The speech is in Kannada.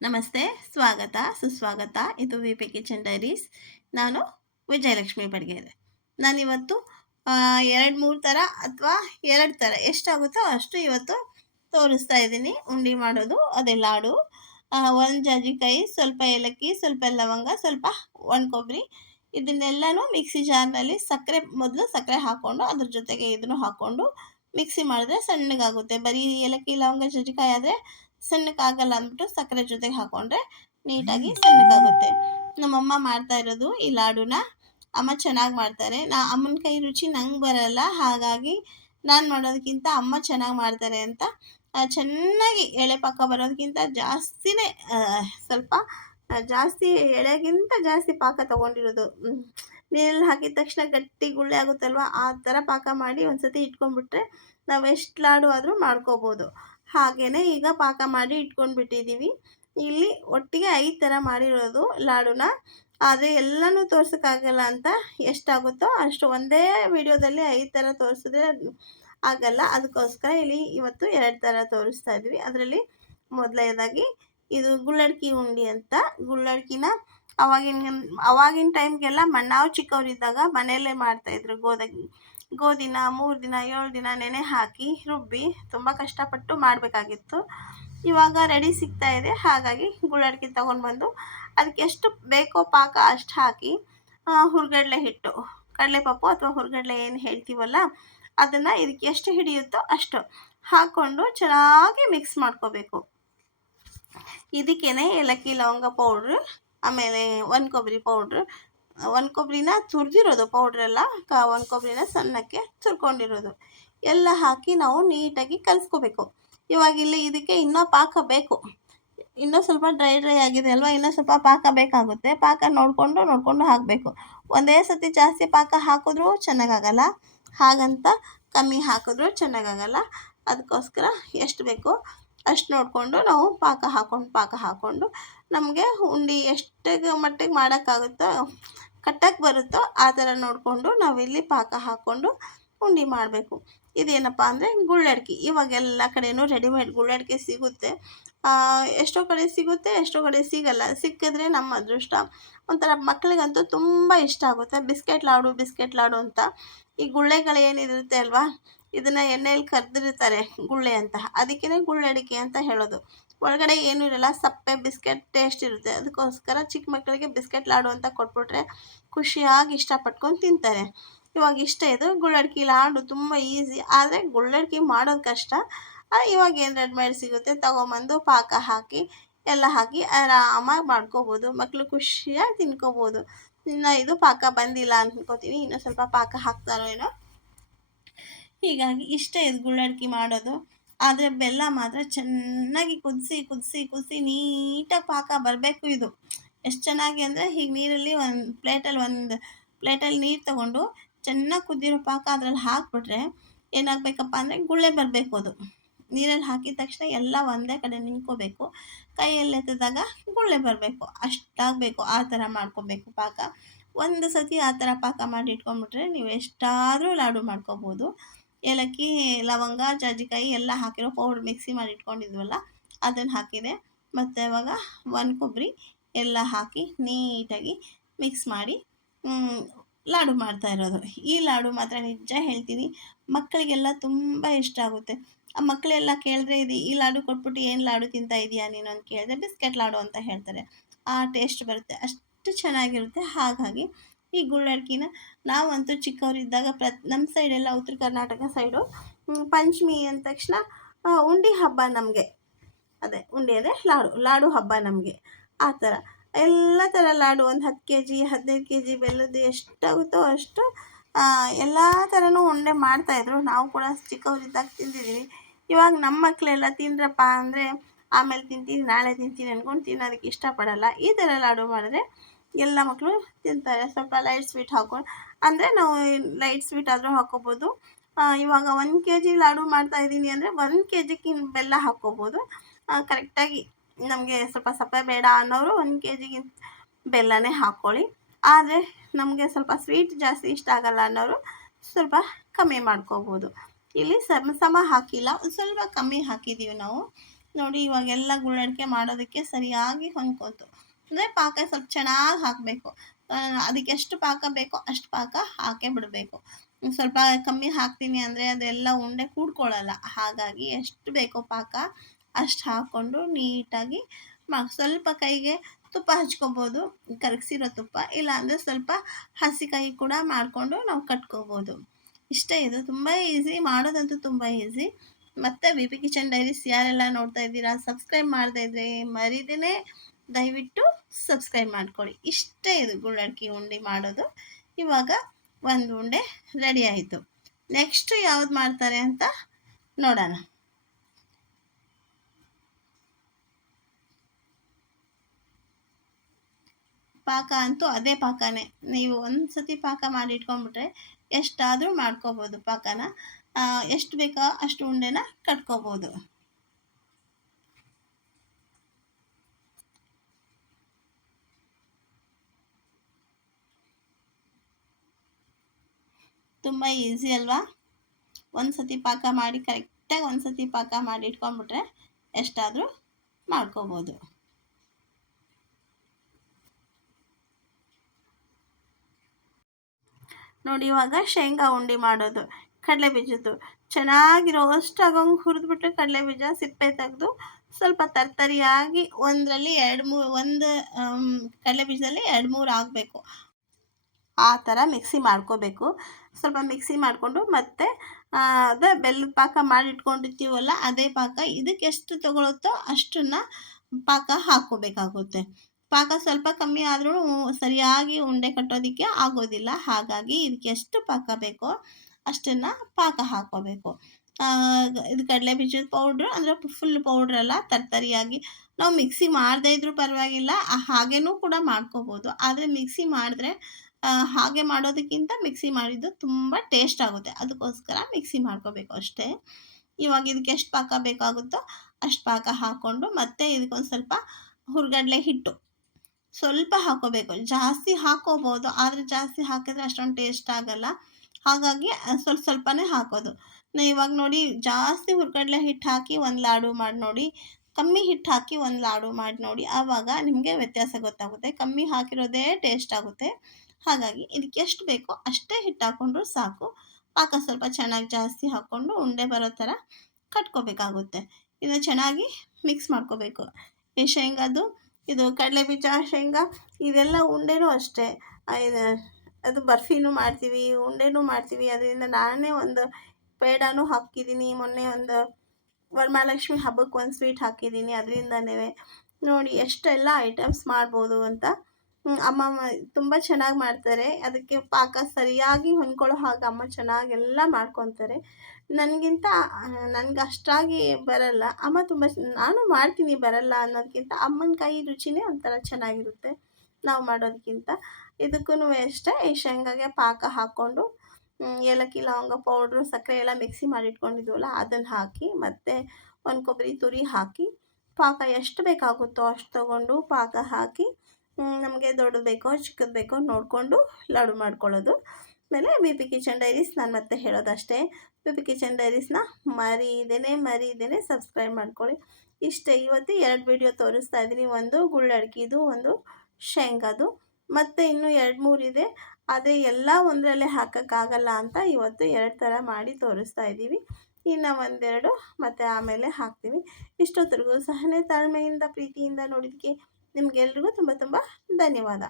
ನಮಸ್ತೆ, ಸ್ವಾಗತ, ಸುಸ್ವಾಗತ. ಇದು ವಿ ಪಿ ಕಿಚನ್ ಡೈರೀಸ್ ನಾನು ವಿಜಯಲಕ್ಷ್ಮಿ ಬಡ್ಗೇರೆ. ನಾನಿವತ್ತು ಎರಡು ಮೂರು ಥರ ಅಥವಾ ಎರಡು ಥರ ಎಷ್ಟಾಗುತ್ತೋ ಅಷ್ಟು ಇವತ್ತು ತೋರಿಸ್ತಾ ಇದ್ದೀನಿ. ಉಂಡೆ ಮಾಡೋದು, ಅದೇ ಲಾಡು. ಒಂದು ಜಾಜಿಕಾಯಿ, ಸ್ವಲ್ಪ ಏಲಕ್ಕಿ, ಸ್ವಲ್ಪ ಲವಂಗ, ಸ್ವಲ್ಪ ಒಣ ಕೊಬ್ಬರಿ ಇದನ್ನೆಲ್ಲನೂ ಮಿಕ್ಸಿ ಜಾರ್ನಲ್ಲಿ ಸಕ್ಕರೆ, ಮೊದಲು ಸಕ್ಕರೆ ಹಾಕ್ಕೊಂಡು ಅದ್ರ ಜೊತೆಗೆ ಇದನ್ನು ಹಾಕ್ಕೊಂಡು ಮಿಕ್ಸಿ ಮಾಡಿದ್ರೆ ಸಣ್ಣಗಾಗುತ್ತೆ. ಬರೀ ಏಲಕ್ಕಿ, ಲವಂಗ ಜಜ್ಜಿಕಾಯಿ ಆದರೆ ಸಣ್ಣಕ್ಕಾಗಲ್ಲ ಅಂದ್ಬಿಟ್ಟು ಸಕ್ಕರೆ ಜೊತೆಗೆ ಹಾಕೊಂಡ್ರೆ ನೀಟಾಗಿ ಸಣ್ಣಕ್ಕಾಗುತ್ತೆ. ನಮ್ಮಮ್ಮ ಮಾಡ್ತಾ ಇರೋದು ಈ ಲಾಡುನ. ಅಮ್ಮ ಚೆನ್ನಾಗಿ ಮಾಡ್ತಾರೆ. ನಾ ಅಮ್ಮನ ಕೈ ರುಚಿ ನಂಗೆ ಬರಲ್ಲ. ಹಾಗಾಗಿ ನಾನು ಮಾಡೋದಕ್ಕಿಂತ ಅಮ್ಮ ಚೆನ್ನಾಗಿ ಮಾಡ್ತಾರೆ ಅಂತ. ಚೆನ್ನಾಗಿ ಎಳೆ ಪಾಕ ಬರೋದಕ್ಕಿಂತ ಜಾಸ್ತಿನೇ ಸ್ವಲ್ಪ ಜಾಸ್ತಿ ಎಳೆಗಿಂತ ಜಾಸ್ತಿ ಪಾಕ ತೊಗೊಂಡಿರೋದು. ನೀರಲ್ಲಿ ಹಾಕಿದ ತಕ್ಷಣ ಗಟ್ಟಿ ಗುಳ್ಳೆ ಆಗುತ್ತಲ್ವ? ಆ ಥರ ಪಾಕ ಮಾಡಿ ಒಂದು ಸತಿ ಇಟ್ಕೊಂಡ್ಬಿಟ್ರೆ ನಾವು ಎಷ್ಟು ಲಾಡು ಆದರೂ ಮಾಡ್ಕೋಬೋದು. ಹಾಗೆಯೇ ಈಗ ಪಾಕ ಮಾಡಿ ಇಟ್ಕೊಂಡು ಬಿಟ್ಟಿದ್ದೀವಿ ಇಲ್ಲಿ ಒಟ್ಟಿಗೆ ಐದು ಥರ ಮಾಡಿರೋದು ಲಾಡುನ. ಆದರೆ ಎಲ್ಲನೂ ತೋರ್ಸೋಕ್ಕಾಗಲ್ಲ ಅಂತ ಎಷ್ಟಾಗುತ್ತೋ ಅಷ್ಟು ಒಂದೇ ವಿಡಿಯೋದಲ್ಲಿ ಐದು ಥರ ತೋರಿಸಿದ್ರೆ ಆಗಲ್ಲ. ಅದಕ್ಕೋಸ್ಕರ ಇಲ್ಲಿ ಇವತ್ತು ಎರಡು ಥರ ತೋರಿಸ್ತಾ ಇದ್ವಿ. ಅದರಲ್ಲಿ ಮೊದಲನೇದಾಗಿ ಇದು ಗುಳ್ಳಡ್ಕಿ ಉಂಡಿ ಅಂತ. ಗುಳ್ಳಡ್ಕಿನ ಅವಾಗಿನ ಅವಾಗಿನ ಟೈಮ್ಗೆಲ್ಲ ನಾವು ಚಿಕ್ಕವರಿದ್ದಾಗ ಮನೆಯಲ್ಲೇ ಮಾಡ್ತಾಯಿದ್ರು ಗೋಧಿ. ಗೋಧಿನ ಮೂರು ದಿನ, ಏಳು ದಿನ ನೆನೆ ಹಾಕಿ ರುಬ್ಬಿ ತುಂಬ ಕಷ್ಟಪಟ್ಟು ಮಾಡಬೇಕಾಗಿತ್ತು. ಇವಾಗ ರೆಡಿ ಸಿಗ್ತಾ ಇದೆ. ಹಾಗಾಗಿ ಗುಳ್ಳಡ್ಕಿ ತೊಗೊಂಡು ಬಂದು ಅದಕ್ಕೆ ಎಷ್ಟು ಬೇಕೋ ಪಾಕ ಅಷ್ಟು ಹಾಕಿ ಹುರ್ಗಡ್ಲೆ ಹಿಟ್ಟು, ಕಡಲೆಪಪ್ಪು ಅಥವಾ ಹುರ್ಗಡ್ಲೆ ಏನು ಹೇಳ್ತೀವಲ್ಲ, ಅದನ್ನು ಇದಕ್ಕೆ ಎಷ್ಟು ಹಿಡಿಯುತ್ತೋ ಅಷ್ಟು ಹಾಕ್ಕೊಂಡು ಚೆನ್ನಾಗಿ ಮಿಕ್ಸ್ ಮಾಡ್ಕೋಬೇಕು. ಇದಕ್ಕೇನೆ ಏಲಕ್ಕಿ, ಲವಂಗ ಪೌಡ್ರ್ ಆಮೇಲೆ ಒಂದು ಕೊಬ್ಬರಿ ಪೌಡ್ರು ಒಂದು ಕೊಬ್ಬರಿನ ತುರಿದಿರೋದು ಪೌಡ್ರೆಲ್ಲ ಕ ಒಂದು ಕೊಬ್ಬರಿನ ಸಣ್ಣಕ್ಕೆ ತುರ್ಕೊಂಡಿರೋದು. ಎಲ್ಲ ಹಾಕಿ ನಾವು ನೀಟಾಗಿ ಕಲಿಸ್ಕೋಬೇಕು. ಇವಾಗ ಇಲ್ಲಿ ಇದಕ್ಕೆ ಇನ್ನೂ ಪಾಕ ಬೇಕು. ಇನ್ನೂ ಸ್ವಲ್ಪ ಡ್ರೈ ಡ್ರೈ ಆಗಿದೆ ಅಲ್ವಾ? ಇನ್ನೂ ಸ್ವಲ್ಪ ಪಾಕ ಬೇಕಾಗುತ್ತೆ. ಪಾಕ ನೋಡಿಕೊಂಡು ನೋಡಿಕೊಂಡು ಹಾಕಬೇಕು. ಒಂದೇ ಸತಿ ಜಾಸ್ತಿ ಪಾಕ ಹಾಕಿದ್ರೂ ಚೆನ್ನಾಗಾಗಲ್ಲ. ಹಾಗಂತ ಕಮ್ಮಿ ಹಾಕಿದ್ರೂ ಚೆನ್ನಾಗಾಗಲ್ಲ. ಅದಕ್ಕೋಸ್ಕರ ಎಷ್ಟು ಬೇಕೋ? ಅಷ್ಟು ನೋಡಿಕೊಂಡು ನಾವು ಪಾಕ ಹಾಕ್ಕೊಂಡು ಪಾಕ ಹಾಕ್ಕೊಂಡು ನಮಗೆ ಉಂಡೆ ಎಷ್ಟು ಮಟ್ಟಿಗೆ ಮಾಡೋಕ್ಕಾಗುತ್ತೋ ಕಟ್ಟಕ್ಕೆ ಬರುತ್ತೋ ಆ ಥರ ನೋಡಿಕೊಂಡು ನಾವಿಲ್ಲಿ ಪಾಕ ಹಾಕ್ಕೊಂಡು ಉಂಡಿ ಮಾಡಬೇಕು. ಇದೇನಪ್ಪ ಅಂದರೆ ಗುಳ್ಳಡ್ಕಿ. ಇವಾಗ ಎಲ್ಲ ಕಡೆಯೂ ರೆಡಿಮೇಡ್ ಗುಳ್ಳಡ್ಕಿ ಸಿಗುತ್ತೆ. ಎಷ್ಟೋ ಕಡೆ ಸಿಗುತ್ತೆ, ಎಷ್ಟೋ ಕಡೆ ಸಿಗಲ್ಲ. ಸಿಕ್ಕಿದ್ರೆ ನಮ್ಮ ಅದೃಷ್ಟ. ಒಂಥರ ಮಕ್ಕಳಿಗಂತೂ ತುಂಬ ಇಷ್ಟ ಆಗುತ್ತೆ. ಬಿಸ್ಕೆಟ್ ಲಾಡು ಬಿಸ್ಕೆಟ್ ಲಾಡು ಅಂತ. ಈ ಗುಳ್ಳೆಗಳು ಏನಿರುತ್ತೆ ಅಲ್ವಾ? ಇದನ್ನು ಎಣ್ಣೆಯಲ್ಲಿ ಕರೆದಿರ್ತಾರೆ ಗುಳ್ಳೆ ಅಂತ. ಅದಕ್ಕೇ ಗುಳ್ಳಡಿಕೆ ಅಂತ ಹೇಳೋದು. ಒಳಗಡೆ ಏನೂ ಇರಲ್ಲ, ಸಪ್ಪೆ, ಬಿಸ್ಕೆಟ್ ಟೇಸ್ಟ್ ಇರುತ್ತೆ. ಅದಕ್ಕೋಸ್ಕರ ಚಿಕ್ಕ ಮಕ್ಕಳಿಗೆ ಬಿಸ್ಕೆಟ್ ಲಾಡು ಅಂತ ಕೊಟ್ಬಿಟ್ರೆ ಖುಷಿಯಾಗಿ ಇಷ್ಟಪಟ್ಕೊಂಡು ತಿಂತಾರೆ. ಇವಾಗ ಇಷ್ಟ ಇದು ಗುಳ್ಳಡ್ಕಿ ಲಾಡು ತುಂಬ ಈಸಿ ಆದರೆ ಗುಳ್ಳಡ್ಕಿ ಮಾಡೋದು ಕಷ್ಟ. ಇವಾಗ ಏನು ರೆಡಿಮೇಡ್ ಸಿಗುತ್ತೆ ತೊಗೊಂಬಂದು ಪಾಕ ಹಾಕಿ, ಎಲ್ಲ ಹಾಕಿ ಆರಾಮಾಗಿ ಮಾಡ್ಕೋಬೋದು. ಮಕ್ಕಳು ಖುಷಿಯಾಗಿ ತಿನ್ಕೋಬೋದು. ಇನ್ನು ಇದು ಪಾಕ ಬಂದಿಲ್ಲ ಅನ್ಕೋತೀನಿ. ಇನ್ನೂ ಸ್ವಲ್ಪ ಪಾಕ ಹಾಕ್ತಾರೋ ಏನೋ. ಹೀಗಾಗಿ ಇಷ್ಟ ಇದು ಗುಳ್ಳಡ್ಕಿ ಮಾಡೋದು. ಆದರೆ ಬೆಲ್ಲ ಮಾತ್ರ ಚೆನ್ನಾಗಿ ಕುದಿಸಿ ಕುದಿಸಿ ಕುದಿಸಿ ನೀಟಾಗಿ ಪಾಕ ಬರಬೇಕು ಇದು. ಎಷ್ಟು ಚೆನ್ನಾಗಿ ಅಂದರೆ ಹೀಗೆ ನೀರಲ್ಲಿ ಒಂದು ಪ್ಲೇಟಲ್ಲಿ ಒಂದು ಪ್ಲೇಟಲ್ಲಿ ನೀರು ತಗೊಂಡು ಚೆನ್ನಾಗಿ ಕುದ್ದಿರೋ ಪಾಕ ಅದರಲ್ಲಿ ಹಾಕ್ಬಿಟ್ರೆ ಏನಾಗಬೇಕಪ್ಪ ಅಂದರೆ ಗುಳ್ಳೆ ಬರಬೇಕು ಅದು. ನೀರಲ್ಲಿ ಹಾಕಿದ ತಕ್ಷಣ ಎಲ್ಲ ಒಂದೇ ಕಡೆ ನಿಂತ್ಕೋಬೇಕು. ಕೈಯಲ್ಲಿ ಎತ್ತಿದಾಗ ಗುಳ್ಳೆ ಬರಬೇಕು. ಅಷ್ಟಾಗಬೇಕು. ಆ ಥರ ಮಾಡ್ಕೋಬೇಕು ಪಾಕ. ಒಂದು ಸತಿ ಆ ಥರ ಪಾಕ ಮಾಡಿ ಇಟ್ಕೊಂಡ್ಬಿಟ್ರೆ ನೀವು ಎಷ್ಟಾದರೂ ಲಾಡು ಮಾಡ್ಕೋಬೋದು. ಏಲಕ್ಕಿ, ಲವಂಗ, ಜಾಜಿಕಾಯಿ ಎಲ್ಲ ಹಾಕಿರೋ ಪೌಡ್ರ್ ಮಿಕ್ಸಿ ಮಾಡಿ ಇಟ್ಕೊಂಡಿದ್ವಲ್ಲ ಅದನ್ನು ಹಾಕಿದೆ. ಮತ್ತು ಇವಾಗ ಒಂದು ಕೊಬ್ಬರಿ ಎಲ್ಲ ಹಾಕಿ ನೀಟಾಗಿ ಮಿಕ್ಸ್ ಮಾಡಿ ಲಾಡು ಮಾಡ್ತಾ ಇರೋದು. ಈ ಲಾಡು ಮಾತ್ರ ನಿಜ ಹೇಳ್ತೀನಿ, ಮಕ್ಕಳಿಗೆಲ್ಲ ತುಂಬ ಇಷ್ಟ ಆಗುತ್ತೆ. ಆ ಮಕ್ಕಳೆಲ್ಲ ಕೇಳಿದ್ರೆ ಇದು ಈ ಲಾಡು ಕೊಟ್ಬಿಟ್ಟು ಏನು ಲಾಡು ತಿಂತಾ ಇದೆಯಾ ನೀನು ಅಂತ ಕೇಳಿದ್ರೆ, ಬಿಸ್ಕೆಟ್ ಲಾಡು ಅಂತ ಹೇಳ್ತಾರೆ. ಆ ಟೇಸ್ಟ್ ಬರುತ್ತೆ, ಅಷ್ಟು ಚೆನ್ನಾಗಿರುತ್ತೆ. ಹಾಗಾಗಿ ಈ ಗುಳ್ಳಡ್ಕಿನ ನಾವಂತೂ ಚಿಕ್ಕವರಿದ್ದಾಗ ಪ್ರತ್ ನಮ್ಮ ಸೈಡೆಲ್ಲ ಉತ್ತರ ಕರ್ನಾಟಕ ಸೈಡು ಪಂಚಮಿ ಅಂದ ತಕ್ಷಣ ಉಂಡಿ ಹಬ್ಬ ನಮಗೆ. ಅದೇ, ಉಂಡಿ ಅಂದರೆ ಲಾಡು ಲಾಡು ಹಬ್ಬ ನಮಗೆ. ಆ ಥರ. ಎಲ್ಲ ಥರ ಲಾಡು, ಒಂದು ಹತ್ತು ಕೆ ಜಿ ಹದಿನೈದು ಕೆ ಜಿ ಬೆಲ್ಲದ್ದು ಎಷ್ಟಾಗುತ್ತೋ ಅಷ್ಟು ಎಲ್ಲ ಥರನೂ ಉಂಡೆ ಮಾಡ್ತಾಯಿದ್ರು ನಾವು ಕೂಡ ಚಿಕ್ಕವರಿದ್ದಾಗ ತಿಂದಿದ್ದೀವಿ ಇವಾಗ ನಮ್ಮ ಮಕ್ಕಳೆಲ್ಲ ತಿಂದ್ರಪ್ಪ ಅಂದರೆ, ಆಮೇಲೆ ತಿಂತೀನಿ, ನಾಳೆ ತಿಂತೀನಿ ಅಂದ್ಕೊಂಡು ತಿನ್ನೋದಕ್ಕೆ ಇಷ್ಟಪಡಲ್ಲ. ಈ ಥರ ಲಾಡು ಮಾಡಿದ್ರೆ ಎಲ್ಲ ಮಕ್ಕಳು ತಿಂತಾರೆ. ಸ್ವಲ್ಪ ಲೈಟ್ ಸ್ವೀಟ್ ಹಾಕೊಂಡು ಅಂದರೆ ನಾವು ಲೈಟ್ ಸ್ವೀಟ್ ಆದರೂ ಹಾಕೋಬೋದು. ಇವಾಗ ಒಂದು ಕೆ ಜಿ ಲಾಡು ಮಾಡ್ತಾ ಇದ್ದೀನಿ ಅಂದರೆ ಒಂದು ಕೆ ಜಿಗಿಂತ ಬೆಲ್ಲ ಹಾಕ್ಕೋಬೋದು ಕರೆಕ್ಟಾಗಿ ನಮಗೆ ಸ್ವಲ್ಪ ಸಪ್ಪೆ ಬೇಡ ಅನ್ನೋರು ಒಂದು ಕೆ ಜಿಗಿಂತ ಬೆಲ್ಲನೇ ಹಾಕ್ಕೊಳ್ಳಿ ಆದರೆ ನಮಗೆ ಸ್ವಲ್ಪ ಸ್ವೀಟ್ ಜಾಸ್ತಿ ಇಷ್ಟ ಆಗಲ್ಲ ಅನ್ನೋರು ಸ್ವಲ್ಪ ಕಮ್ಮಿ ಮಾಡ್ಕೋಬೋದು. ಇಲ್ಲಿ ಸಮ ಸಮ ಹಾಕಿಲ್ಲ. ಸ್ವಲ್ಪ ಕಮ್ಮಿ ಹಾಕಿದ್ದೀವಿ ನಾವು. ನೋಡಿ ಇವಾಗೆಲ್ಲ ಗುಳ್ಳಡಿಕೆ ಮಾಡೋದಕ್ಕೆ ಸರಿಯಾಗಿ ಹೊಂದ್ಕೋತು. ಅಂದರೆ ಪಾಕ ಸ್ವಲ್ಪ ಚೆನ್ನಾಗಿ ಹಾಕಬೇಕು. ಅದಕ್ಕೆ ಎಷ್ಟು ಪಾಕ ಬೇಕೋ ಅಷ್ಟು ಪಾಕ ಹಾಕೇ ಬಿಡಬೇಕು. ಸ್ವಲ್ಪ ಕಮ್ಮಿ ಹಾಕ್ತೀನಿ ಅಂದರೆ ಅದೆಲ್ಲ ಉಂಡೆ ಕೂಡ್ಕೊಳ್ಳಲ್ಲ. ಹಾಗಾಗಿ ಎಷ್ಟು ಬೇಕೋ ಪಾಕ ಅಷ್ಟು ಹಾಕ್ಕೊಂಡು ನೀಟಾಗಿ ಸ್ವಲ್ಪ ಕೈಗೆ ತುಪ್ಪ ಹಚ್ಕೊಬೋದು. ಕರಗಿಸಿರೋ ತುಪ್ಪ. ಇಲ್ಲಾಂದರೆ ಸ್ವಲ್ಪ ಹಸಿ ಕೈ ಕೂಡ ಮಾಡಿಕೊಂಡು ನಾವು ಕಟ್ಕೋಬೋದು. ಇಷ್ಟೇ ಇದು. ತುಂಬ ಈಸಿ ಮಾಡೋದಂತೂ ತುಂಬ ಈಸಿ ಮತ್ತು ಬಿ ಪಿ ಕಿಚನ್ ಡೈರೀಸ್ ಯಾರೆಲ್ಲ ನೋಡ್ತಾ ಇದ್ದೀರಾ ಸಬ್ಸ್ಕ್ರೈಬ್ ಮಾಡ್ತಾ ಇದ್ರೆ ಮರಿದೇ ದಯವಿಟ್ಟು ಸಬ್ಸ್ಕ್ರೈಬ್ ಮಾಡ್ಕೊಳ್ಳಿ. ಇಷ್ಟೇ ಇದು ಗುಳ್ಳಡ್ಕಿ ಉಂಡೆ ಮಾಡೋದು. ಇವಾಗ ಒಂದು ಉಂಡೆ ರೆಡಿ ಆಯಿತು. ನೆಕ್ಸ್ಟ್ ಯಾವ್ದು ಮಾಡ್ತಾರೆ ಅಂತ ನೋಡೋಣ. ಪಾಕ ಅಂತೂ ಅದೇ ಪಾಕನೇ. ನೀವು ಒಂದು ಸತಿ ಪಾಕ ಮಾಡಿ ಇಟ್ಕೊಂಡ್ಬಿಟ್ರೆ ಎಷ್ಟಾದರೂ ಮಾಡ್ಕೋಬೋದು ಪಾಕನ. ಎಷ್ಟು ಬೇಕೋ ಅಷ್ಟು ಉಂಡೆನ ಕಟ್ಕೋಬೋದು. ತುಂಬ ಈಸಿ ಅಲ್ವಾ? ಒಂದು ಸತಿ ಪಾಕ ಮಾಡಿ ಕರೆಕ್ಟಾಗಿ ಒಂದು ಸತಿ ಪಾಕ ಮಾಡಿ ಇಟ್ಕೊಂಡ್ಬಿಟ್ರೆ ಎಷ್ಟಾದರೂ ಮಾಡ್ಕೋಬೋದು. ನೋಡಿ ಇವಾಗ ಶೇಂಗಾ ಉಂಡೆ ಮಾಡೋದು, ಕಡಲೆ ಬೀಜದ್ದು. ಚೆನ್ನಾಗಿರೋ ಅಷ್ಟು ಆಗೋಂಗೆ ಹುರಿದ್ಬಿಟ್ಟು ಕಡಲೆ ಬೀಜ ಸಿಪ್ಪೆ ತೆಗೆದು ಸ್ವಲ್ಪ ತರ್ತರಿಯಾಗಿ ಒಂದರಲ್ಲಿ ಎರಡು ಮೂರು ಒಂದು ಕಡಲೆ ಬೀಜದಲ್ಲಿ ಎರಡು ಮೂರು ಆಗಬೇಕು ಆ ಥರ ಮಿಕ್ಸಿ ಮಾಡ್ಕೋಬೇಕು. ಸ್ವಲ್ಪ ಮಿಕ್ಸಿ ಮಾಡಿಕೊಂಡು ಮತ್ತೆ ಅದೇ ಬೆಲ್ಲದ ಪಾಕ ಮಾಡಿಟ್ಕೊಂಡಿರ್ತೀವಲ್ಲ ಅದೇ ಪಾಕ ಇದಕ್ಕೆ ಎಷ್ಟು ತಗೊಳುತ್ತೋ ಅಷ್ಟನ್ನು ಪಾಕ ಹಾಕೋಬೇಕಾಗುತ್ತೆ ಪಾಕ ಸ್ವಲ್ಪ ಕಮ್ಮಿ ಆದರೂ ಸರಿಯಾಗಿ ಉಂಡೆ ಕಟ್ಟೋದಕ್ಕೆ ಆಗೋದಿಲ್ಲ. ಹಾಗಾಗಿ ಇದಕ್ಕೆ ಎಷ್ಟು ಪಾಕ ಬೇಕೋ ಅಷ್ಟನ್ನು ಪಾಕ ಹಾಕೋಬೇಕು ಇದು ಕಡಲೆ ಬೀಜದ ಪೌಡ್ರು ಅಂದರೆ ಫುಲ್ ಪೌಡ್ರಲ್ಲ ತರ್ತರಿಯಾಗಿ ನಾವು ಮಿಕ್ಸಿ ಮಾಡದೇ ಇದ್ರೂ ಪರವಾಗಿಲ್ಲ ಹಾಗೇನೂ ಕೂಡ ಮಾಡ್ಕೋಬೋದು. ಆದರೆ ಮಿಕ್ಸಿ ಮಾಡಿದ್ರೆ ಹಾಗೆ ಮಾಡೋದಕ್ಕಿಂತ ಮಿಕ್ಸಿ ಮಾಡಿದ್ದು ತುಂಬ ಟೇಸ್ಟ್ ಆಗುತ್ತೆ. ಅದಕ್ಕೋಸ್ಕರ ಮಿಕ್ಸಿ ಮಾಡ್ಕೋಬೇಕು ಅಷ್ಟೇ. ಇವಾಗ ಇದಕ್ಕೆ ಎಷ್ಟು ಪಾಕ ಬೇಕಾಗುತ್ತೋ ಅಷ್ಟು ಪಾಕ ಹಾಕ್ಕೊಂಡು ಮತ್ತೆ ಇದಕ್ಕೊಂದು ಸ್ವಲ್ಪ ಹುರ್ಗಡ್ಲೆ ಹಿಟ್ಟು ಸ್ವಲ್ಪ ಹಾಕೋಬೇಕು ಜಾಸ್ತಿ ಹಾಕೋಬೋದು ಆದರೆ ಜಾಸ್ತಿ ಹಾಕಿದ್ರೆ ಅಷ್ಟೊಂದು ಟೇಸ್ಟ್ ಆಗಲ್ಲ. ಹಾಗಾಗಿ ಸ್ವಲ್ಪ ಸ್ವಲ್ಪನೇ ಹಾಕೋದು. ಇವಾಗ ನೋಡಿ ಜಾಸ್ತಿ ಹುರ್ಗಡ್ಲೆ ಹಿಟ್ಟು ಹಾಕಿ ಒಂದು ಲಾಡು ಮಾಡಿ ನೋಡಿ, ಕಮ್ಮಿ ಹಿಟ್ಟು ಹಾಕಿ ಒಂದು ಲಾಡು ಮಾಡಿ ನೋಡಿ, ಆವಾಗ ನಿಮಗೆ ವ್ಯತ್ಯಾಸ ಗೊತ್ತಾಗುತ್ತೆ. ಕಮ್ಮಿ ಹಾಕಿರೋದೇ ಟೇಸ್ಟ್ ಆಗುತ್ತೆ. ಹಾಗಾಗಿ ಇದಕ್ಕೆ ಎಷ್ಟು ಬೇಕೋ ಅಷ್ಟೇ ಹಿಟ್ಟು ಹಾಕ್ಕೊಂಡ್ರು ಸಾಕು. ಪಾಕ ಸ್ವಲ್ಪ ಚೆನ್ನಾಗಿ ಜಾಸ್ತಿ ಹಾಕ್ಕೊಂಡು ಉಂಡೆ ಬರೋ ಥರ ಕಟ್ಕೋಬೇಕಾಗುತ್ತೆ. ಇದನ್ನು ಚೆನ್ನಾಗಿ ಮಿಕ್ಸ್ ಮಾಡ್ಕೋಬೇಕು. ಈ ಶೇಂಗಾದು, ಇದು ಕಡಲೆ ಬೀಜ ಶೇಂಗಾ, ಇದೆಲ್ಲ ಉಂಡೆನೂ ಅಷ್ಟೇ. ಅದು ಬರ್ಫಿನೂ ಮಾಡ್ತೀವಿ, ಉಂಡೆನೂ ಮಾಡ್ತೀವಿ. ಅದರಿಂದ ನಾನೇ ಒಂದು ಪೇಡಾನು ಹಾಕಿದ್ದೀನಿ. ಮೊನ್ನೆ ಒಂದು ವರಮಹಾಲಕ್ಷ್ಮಿ ಹಬ್ಬಕ್ಕೆ ಒಂದು ಸ್ವೀಟ್ ಹಾಕಿದ್ದೀನಿ. ಅದರಿಂದನೇ. ನೋಡಿ, ಎಷ್ಟೆಲ್ಲ ಐಟಮ್ಸ್ ಮಾಡ್ಬೋದು ಅಂತ. ಅಮ್ಮ ತುಂಬ ಚೆನ್ನಾಗಿ ಮಾಡ್ತಾರೆ. ಅದಕ್ಕೆ ಪಾಕ ಸರಿಯಾಗಿ ಹೊಂದ್ಕೊಳ್ಳೋ ಹಾಗೆ ಅಮ್ಮ ಚೆನ್ನಾಗೆಲ್ಲ ಮಾಡ್ಕೊತಾರೆ. ನನಗಿಂತ ನನಗೆ ಅಷ್ಟಾಗಿ ಬರಲ್ಲ. ಅಮ್ಮ ತುಂಬ ನಾನು ಮಾಡ್ತೀನಿ ಬರಲ್ಲ ಅನ್ನೋದಕ್ಕಿಂತ ಅಮ್ಮನ ಕೈ ರುಚಿನೇ ಒಂಥರ ಚೆನ್ನಾಗಿರುತ್ತೆ ನಾವು ಮಾಡೋದಕ್ಕಿಂತ ಇದಕ್ಕೂ ಅಷ್ಟೇ, ಈ ಶೇಂಗಾಗೆ ಪಾಕ ಹಾಕ್ಕೊಂಡು ಏಲಕ್ಕಿ, ಲವಂಗ ಪೌಡ್ರು, ಸಕ್ಕರೆ ಎಲ್ಲ ಮಿಕ್ಸಿ ಮಾಡಿ ಇಟ್ಕೊಂಡಿದ್ವಲ್ಲ ಅದನ್ನು ಹಾಕಿ ಮತ್ತು ಒಂದು ಕೊಬ್ಬರಿ ತುರಿ ಹಾಕಿ ಪಾಕ ಎಷ್ಟು ಬೇಕಾಗುತ್ತೋ ಅಷ್ಟು ತೊಗೊಂಡು ಪಾಕ ಹಾಕಿ ನಮಗೆ ದೊಡ್ಡದು ಬೇಕೋ ಚಿಕ್ಕದು ಬೇಕೋ ನೋಡಿಕೊಂಡು ಲಾಡು ಮಾಡ್ಕೊಳ್ಳೋದು. ಆಮೇಲೆ ಬಿ ಪಿ ಕಿಚನ್ ಡೈರೀಸ್ ನಾನು ಮತ್ತೆ ಹೇಳೋದಷ್ಟೇ. ಬಿ ಪಿ ಕಿಚನ್ ಡೈರೀಸ್ನ ಮರಿದೇನೆ ಮರಿದೇನೆ ಸಬ್ಸ್ಕ್ರೈಬ್ ಮಾಡ್ಕೊಳ್ಳಿ. ಇಷ್ಟೇ, ಇವತ್ತು ಎರಡು ವಿಡಿಯೋ ತೋರಿಸ್ತಾ ಇದ್ದೀನಿ. ಒಂದು ಗುಳ್ಳಡ್ಕಿದು ಒಂದು ಶೇಂಗಾದು. ಮತ್ತು ಇನ್ನು ಎರಡು ಮೂರು ಇದೆ. ಆದರೆ ಎಲ್ಲ ಒಂದರಲ್ಲೇ ಹಾಕೋಕ್ಕಾಗಲ್ಲ ಅಂತ ಇವತ್ತು ಎರಡು ಥರ ಮಾಡಿ ತೋರಿಸ್ತಾ ಇದ್ದೀವಿ. ಇನ್ನು ಒಂದೆರಡು ಮತ್ತು ಆಮೇಲೆ ಹಾಕ್ತೀವಿ. ಇಷ್ಟೊತ್ತರೆಗೂ ಸಹನೆ, ತಾಳ್ಮೆಯಿಂದ, ಪ್ರೀತಿಯಿಂದ ನೋಡಿದ್ದಕ್ಕೆ ನಿಮಗೆಲ್ರಿಗೂ ತುಂಬ ತುಂಬ ಧನ್ಯವಾದ.